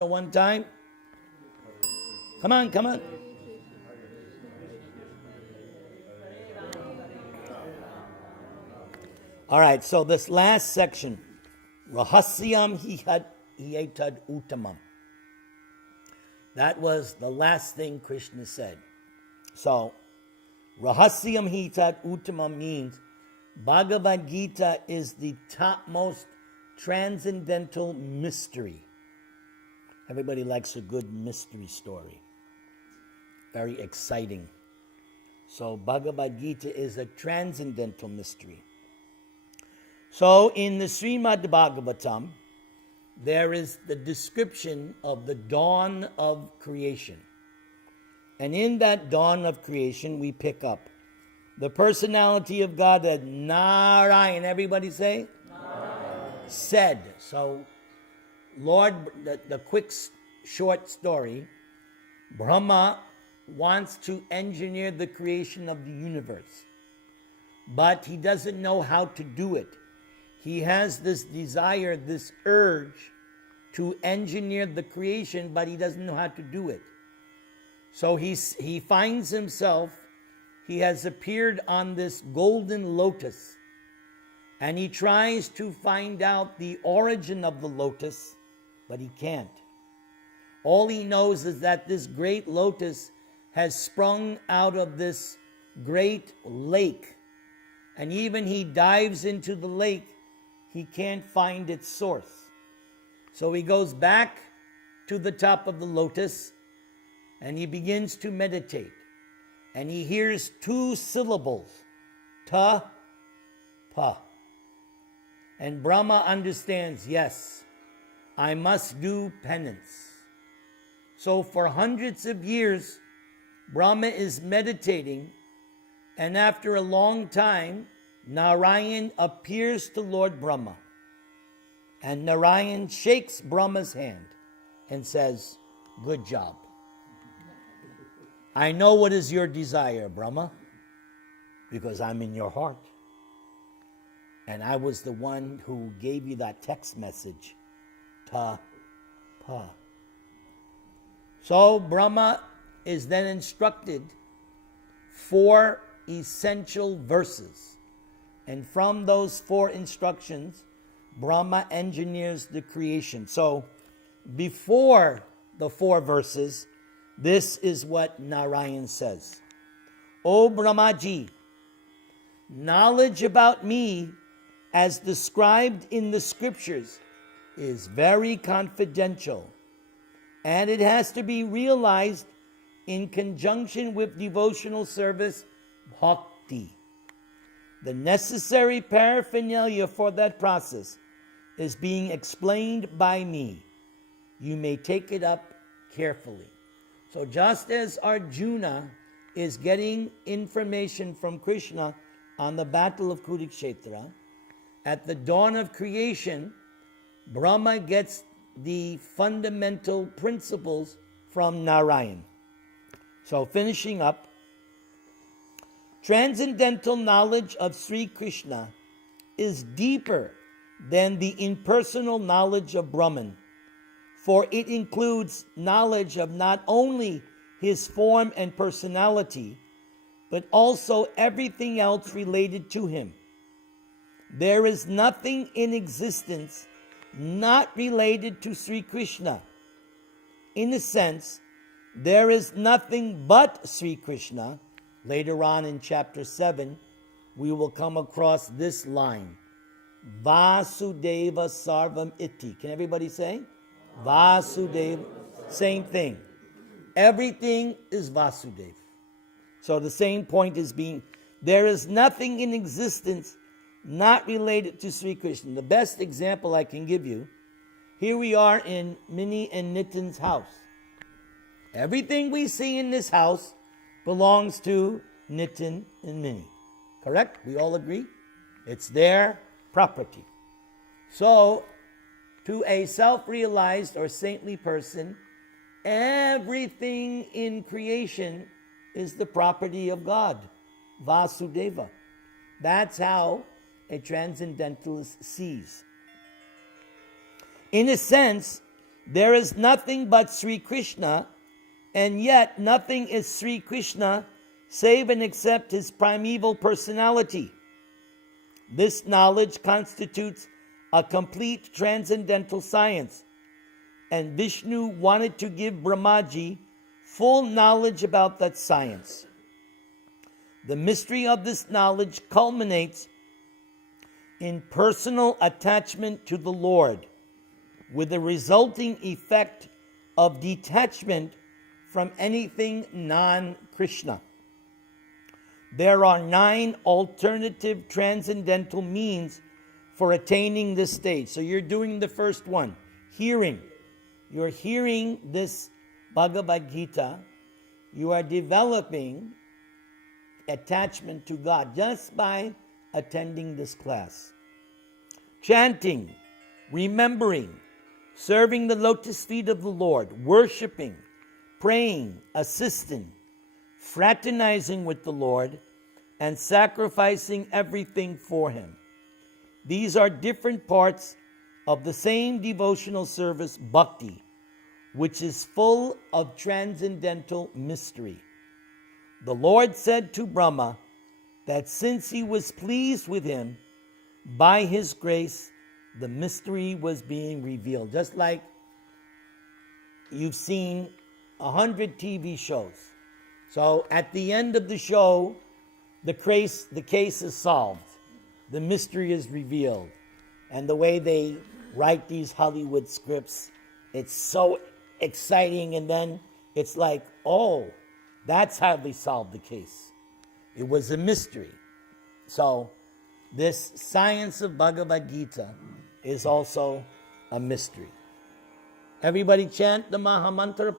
One time. Come on, come on. All right, so this last section, Rahasyam Hietad Uttamam. That was the last thing Krishna said. So, Rahasyam Hietad Uttamam means Bhagavad-gita is the topmost transcendental mystery. Everybody likes a good mystery story. Very exciting. So Bhagavad-gita is a transcendental mystery. So in the Srimad Bhagavatam, there is the description of the dawn of creation. And in that dawn of creation, we pick up the personality of God that Narayan, everybody say? Narayan. Said. So Lord, the quick, short story, Brahma wants to engineer the creation of the universe, but he doesn't know how to do it. He has this desire, this urge to engineer the creation, but he doesn't know how to do it. So he finds himself, he has appeared on this golden lotus, and he tries to find out the origin of the lotus, but he can't. All he knows is that this great lotus has sprung out of this great lake. And even he dives into the lake, he can't find its source. So he goes back to the top of the lotus and he begins to meditate. And he hears two syllables, ta, pa. And Brahma understands, yes, I must do penance. So for hundreds of years, Brahma is meditating, and after a long time, Narayan appears to Lord Brahma. And Narayan shakes Brahma's hand and says, good job. I know what is your desire, Brahma, because I'm in your heart. And I was the one who gave you that text message. Ta, pa. So Brahma is then instructed 4 essential verses. And from those 4 instructions, Brahma engineers the creation. So before the 4 verses, this is what Narayan says. O Brahmaji, knowledge about me as described in the scriptures is very confidential, and it has to be realized in conjunction with devotional service, bhakti. The necessary paraphernalia for that process is being explained by me. You may take it up carefully. So just as Arjuna is getting information from Krishna on the battle of Kurukshetra, at the dawn of creation, Brahma gets the fundamental principles from Narayan. So finishing up, transcendental knowledge of Sri Krishna is deeper than the impersonal knowledge of Brahman, for it includes knowledge of not only his form and personality, but also everything else related to him. There is nothing in existence not related to Sri Krishna. In a sense, there is nothing but Sri Krishna. Later on in chapter 7, we will come across this line. Vasudeva Sarvam Iti. Can everybody say? Vasudeva. Same thing. Everything is Vasudeva. So the same point is being, there is nothing in existence not related to Sri Krishna. The best example I can give you, here we are in Minnie and Nitin's house. Everything we see in this house belongs to Nitin and Minnie. Correct? We all agree? It's their property. So, to a self-realized or saintly person, everything in creation is the property of God. Vasudeva. That's how a transcendentalist sees. In a sense, There is nothing but Sri Krishna, and yet nothing is Sri Krishna save and except his primeval personality. This knowledge constitutes a complete transcendental science, and Vishnu wanted to give Brahmaji full knowledge about that science. The mystery of this knowledge culminates in personal attachment to the Lord, with the resulting effect of detachment from anything non-Krishna. There are 9 alternative transcendental means for attaining this stage. So you're doing the first one, hearing. You're hearing this Bhagavad-gita. You are developing attachment to God just by attending this class. Chanting, remembering, serving the lotus feet of the Lord, worshiping, praying, assisting, fraternizing with the Lord, and sacrificing everything for Him. These are different parts of the same devotional service, bhakti, which is full of transcendental mystery. The Lord said to Brahma that since he was pleased with him, by his grace, the mystery was being revealed. Just like you've seen 100 TV shows. So at the end of the show, the case is solved. The mystery is revealed. And the way they write these Hollywood scripts, it's so exciting. And then it's like, oh, that's how they solved the case. It was a mystery. So this science of Bhagavad-gita is also a mystery. Everybody chant the Mahamantra.